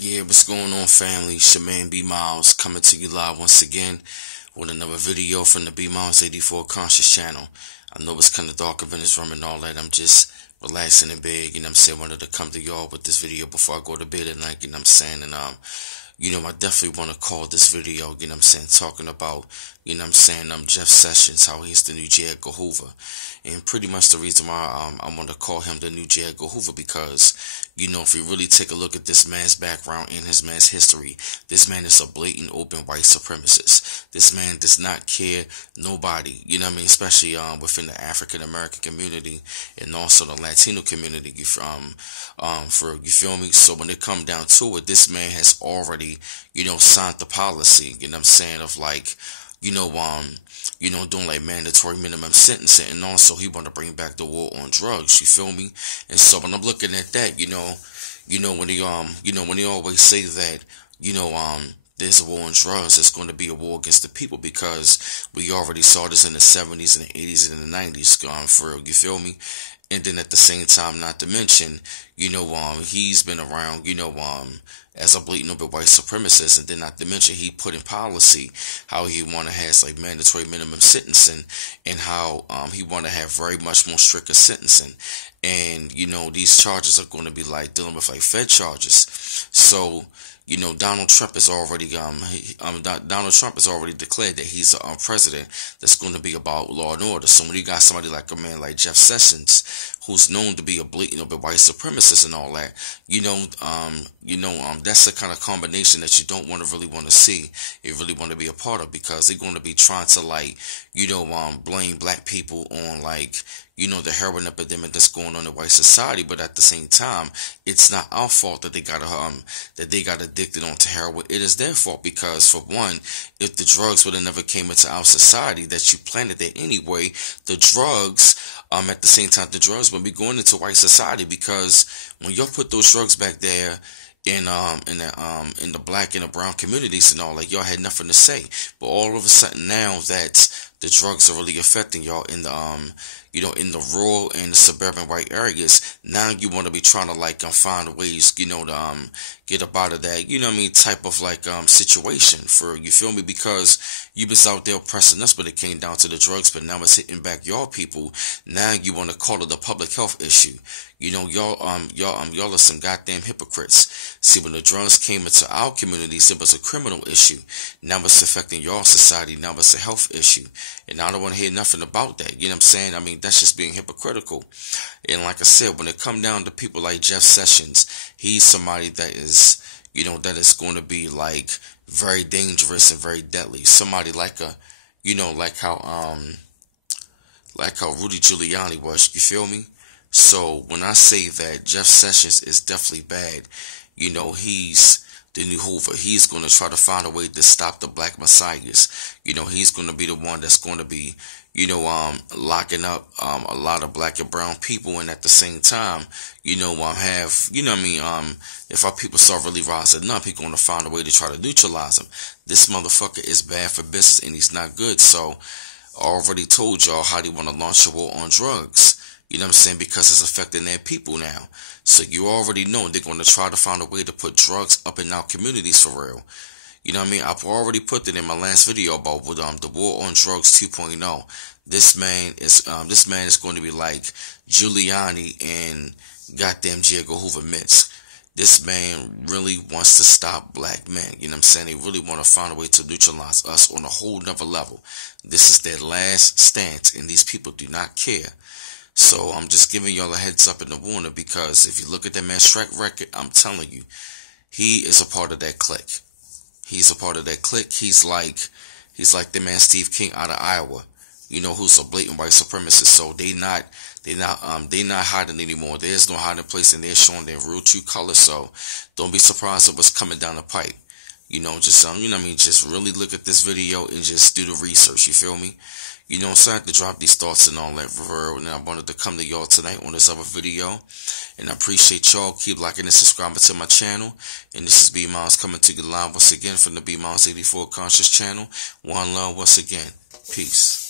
Yeah, what's going on, family? It's your man B Miles coming to you live once again with another video from the B Miles 84 Conscious channel. I know it's kind of dark up in this room and all that. I'm just relaxing in bed, you know what I'm saying? Wanted to come to y'all with this video before I go to bed at night, you know what I'm saying? And I definitely want to call this video, you know what I'm saying, talking about, you know what I'm saying, Jeff Sessions, how he's the new Edgar Hoover. And pretty much the reason why I want to call him the new Edgar Hoover because, if you really take a look at this man's background and his man's history, this man is a blatant open white supremacist. This man does not care nobody, you know what I mean, especially within the African American community and also the Latino community, you feel me? So when it come down to it, this man has already, signed the policy, you know what I'm saying, of like, doing like mandatory minimum sentencing, and also he want to bring back the war on drugs. You feel me? And so when I'm looking at that, when he always say that, there's a war on drugs, it's going to be a war against the people because we already saw this in the 70s and the 80s and the 90s. For real, you feel me? And then at the same time, not to mention, he's been around, as a blatant white supremacist, and then not to mention he put in policy how he want to have like mandatory minimum sentencing, and how he want to have very much more stricter sentencing, and these charges are going to be like dealing with like Fed charges. So Donald Trump has already Donald Trump has already declared that he's a president that's going to be about law and order. So when you got somebody like a man like Jeff Sessions, who's known to be a blatant white supremacist and all that, that's the kind of combination that you don't really want to see. You really want to be a part of, because they're going to be trying to like, blame black people on like, the heroin epidemic that's going on in white society. But at the same time, it's not our fault that they got addicted onto heroin. It is their fault, because for one, if the drugs would have never came into our society that you planted there anyway, the drugs, at the same time, the drugs will be going into white society, because when you put those drugs back there in the black and the brown communities and all, like, y'all had nothing to say. But all of a sudden now that the drugs are really affecting y'all in the in the rural and the suburban white areas, now you want to be trying to like find ways, to get up out of that, type of like situation, for you feel me? Because you was out there oppressing us, but it came down to the drugs, but now it's hitting back y'all people. Now you want to call it a public health issue. Y'all are some goddamn hypocrites. See, when the drugs came into our communities, it was a criminal issue. Now it's affecting y'all society. Now it's a health issue. And I don't want to hear nothing about that. You know what I'm saying? I mean, that's just being hypocritical. And like I said, when it come down to people like Jeff Sessions, he's somebody that is, that is going to be like very dangerous and very deadly. Somebody like like how Rudy Giuliani was. You feel me? So when I say that Jeff Sessions is definitely bad, he's the new Hoover. He's going to try to find a way to stop the black messiahs. He's going to be the one that's going to be, locking up a lot of black and brown people, and at the same time, if our people start really rising up, he's going to find a way to try to neutralize them. This motherfucker is bad for business, and he's not good. So I already told y'all how they want to launch a war on drugs. You know what I'm saying? Because it's affecting their people now. So you already know they're going to try to find a way to put drugs up in our communities for real. You know what I mean? I've already put it in my last video about with the war on drugs 2.0. This man is going to be like Giuliani and goddamn J. Edgar Hoover mixed. This man really wants to stop black men. You know what I'm saying? They really want to find a way to neutralize us on a whole nother level. This is their last stance, and these people do not care. So I'm just giving y'all a heads up in the warning, because if you look at that man's track record, I'm telling you, he is a part of that clique. He's a part of that clique. He's like the man Steve King out of Iowa, who's a blatant white supremacist. So they not hiding anymore. There's no hiding place, and they're showing their real true colors. So don't be surprised at what's coming down the pipe. Just really look at this video and just do the research. You feel me? So I had to drop these thoughts and all that for real, and I wanted to come to y'all tonight on this other video, and I appreciate y'all. Keep liking and subscribing to my channel, and this is B Miles coming to you live once again from the B Miles 84 Conscious channel. One love once again. Peace.